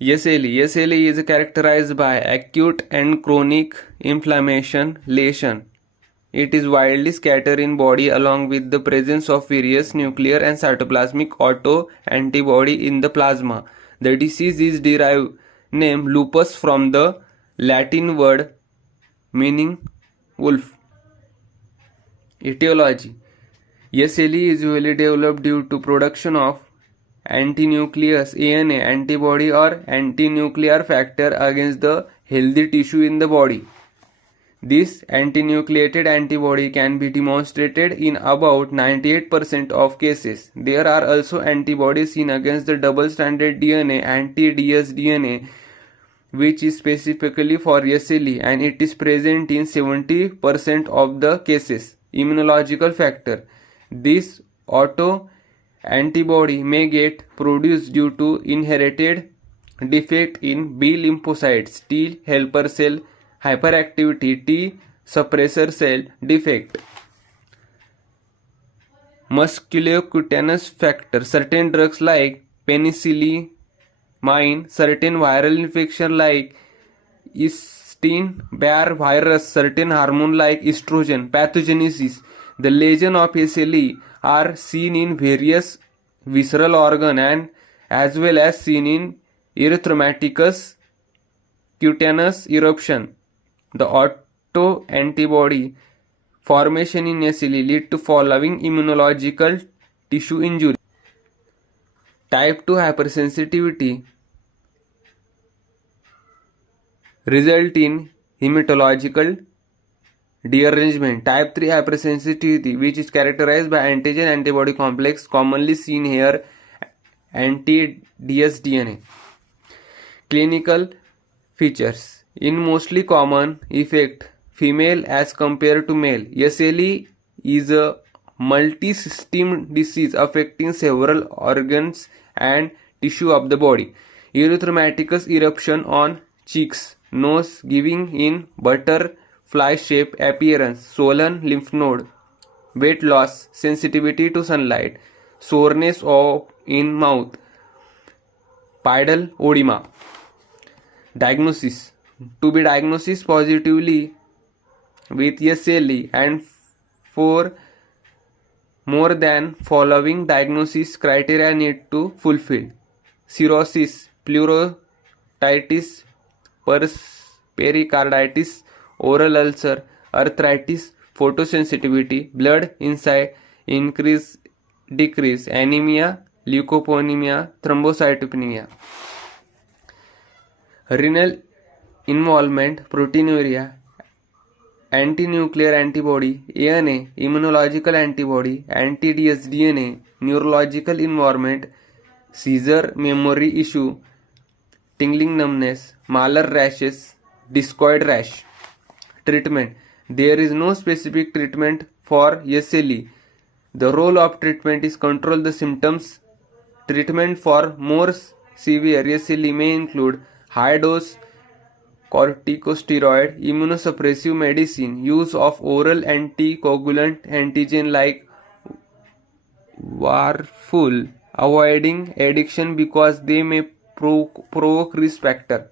SLE is characterized by acute and chronic inflammation lesion. It is widely scattered in body along with the presence of various nuclear and cytoplasmic autoantibody in the plasma. The disease is derived name lupus from the Latin word meaning wolf. Etiology. SLE is usually developed due to production of antinucleus ANA antibody or antinuclear factor against the healthy tissue in the body. This antinucleated antibody can be demonstrated in about 98% of cases. There are also antibodies seen against the double-stranded DNA, anti-dsDNA, which is specifically for SLE, and it is present in 70% of the cases. Immunological factor. This autoantibody may get produced due to inherited defect in B lymphocytes, T helper cell hyperactivity, T suppressor cell defect. Musculocutaneous factor. Certain drugs like penicillamine, certain viral infection like Epstein-Barr virus, certain hormone like estrogen. Pathogenesis. The lesion of SLE are seen in various visceral organ and as well as seen in erythematosus cutaneous eruption. The autoantibody formation in SLE lead to following immunological tissue injury. Type 2 hypersensitivity result in hematological derangement. Type 3 hypersensitivity, which is characterized by antigen-antibody complex commonly seen here, anti-dsDNA. Clinical features. In mostly common effect, female as compared to male. SLE is a multi-system disease affecting several organs and tissue of the body. Erythematosus eruption on cheeks, nose, giving in butterfly shape appearance, swollen lymph node, weight loss, sensitivity to sunlight, soreness in mouth, pidal oedema. Diagnosis. To be diagnosed positively with SLE and for more than following diagnosis criteria need to fulfill: cirrhosis, pleuritis, pericarditis, oral ulcer, arthritis, photosensitivity, blood inside increase, decrease, anemia, leukopenia, thrombocytopenia. Renal involvement, proteinuria, antinuclear antibody, ANA, immunological antibody, anti-dsDNA, neurological involvement, seizure, memory issue, tingling numbness, malar rashes, discoid rash. Treatment. There is no specific treatment for SLE. The role of treatment is control the symptoms. Treatment for more severe SLE may include high dose corticosteroid, immunosuppressive medicine, use of oral anticoagulant antigen like warfarin, avoiding addiction because they may provoke risk factor.